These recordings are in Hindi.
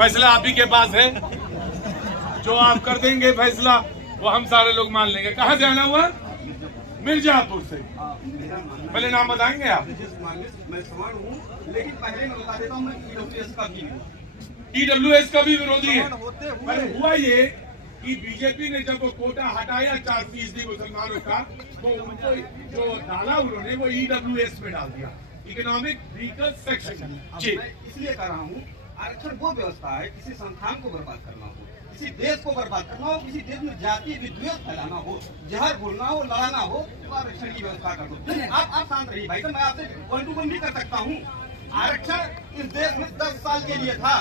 फैसला आप ही के पास है, जो आप कर देंगे फैसला वो हम सारे लोग मान लेंगे। कहाँ से आना हुआ? मिर्जापुर से। पहले नाम बताएंगे आप? मैं समान हूँ, लेकिन पहले मैं बता देता हूँ, मैं ईडब्ल्यूएस का भी हूँ। ईडब्ल्यूएस का भी विरोधी है। पर हुआ ये कि बीजेपी ने जब वो कोटा हटाया 4% मुसलमानों का, तो उनको जो डाला उन्होंने वो ईडब्ल्यूएस में डाल दिया, इकोनॉमिक वीकर सेक्शन। जी, मैं इसलिए कर रहा हूँ, आरक्षण वो व्यवस्था है, किसी संस्थान को बर्बाद करना हो, किसी देश को बर्बाद करना हो, किसी देश में जाति विद्वेष फैलाना हो, जहर बोलना हो, लड़ाना हो, तो आरक्षण की व्यवस्था कर दो। आप शांत रहिए भाई साहब, मैं आपसे 1 to 1 भी कर सकता हूँ। आरक्षण इस देश में 10 साल के लिए था,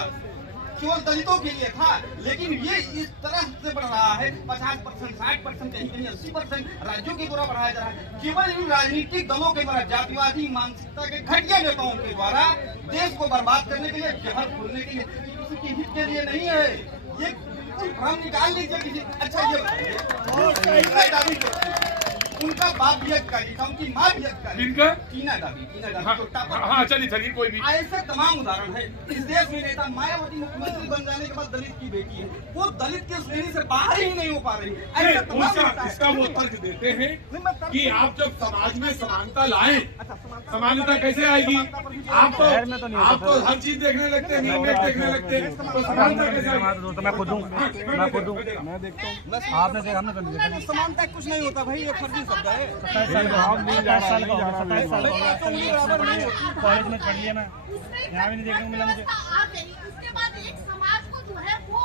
केवल दलितों के लिए था, लेकिन ये इस तरह से बढ़ रहा है, 50%, 60%, कहीं कहीं 80% राज्यों के द्वारा बढ़ाया जा रहा है, केवल इन राजनीतिक दलों के द्वारा, जातिवादी मानसिकता के घटिया नेताओं के द्वारा देश को बर्बाद करने के लिए, जहर खोलने के लिए, किसी के हित के लिए नहीं है। ये बिल्कुल भ्रम निकाल लीजिए किसी। अच्छा, ये उनका बाप भी अधिकारी था, उनकी माँ भी अधिकारी। इनका टीना दाबी हाँ चलिए कोई भी। ऐसे तमाम उदाहरण है। इस देश में नेता मायावती मुख्यमंत्री बन जाने के बाद दलित की बेटी है, वो दलित के श्रेणी से बाहर ही नहीं हो पा रही। ऐसे तमाम इसका वो तर्क देते हैं कि आप जब समाज में समानता लाएं, समानता कैसे आएगी? आप तो हर चीज देखने लगते हैं, नियमित देखने लगते हैं, तो समानता कैसे आएगी? मैं खुद हूँ, मैं देखता हूँ। आपने देखा, हमने तो नहीं देखा। समानता कुछ नहीं होता भाई, ये फर्जी शब्द है। 27 साल कॉलेज में पढ़ लिया ना, यहाँ भी नहीं देखने को मिला मुझे। उसके बाद एक समाज को जो है वो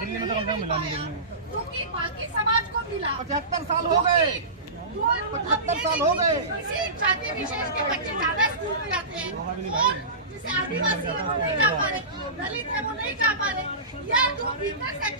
दिल्ली में तो कम से कम मिला नहीं देखने को। क्योंकि बाकी समाज को मिला। 75 साल हो गए, 75 साल हो गए। किसी जाति विशेष के बच्चे ज्यादा स्कूल में जाते हैं, और जैसे आदिवासी है वो नहीं जा पा रहे, दलित है वो नहीं जा पा रहे, या जो वीकर सेक्शन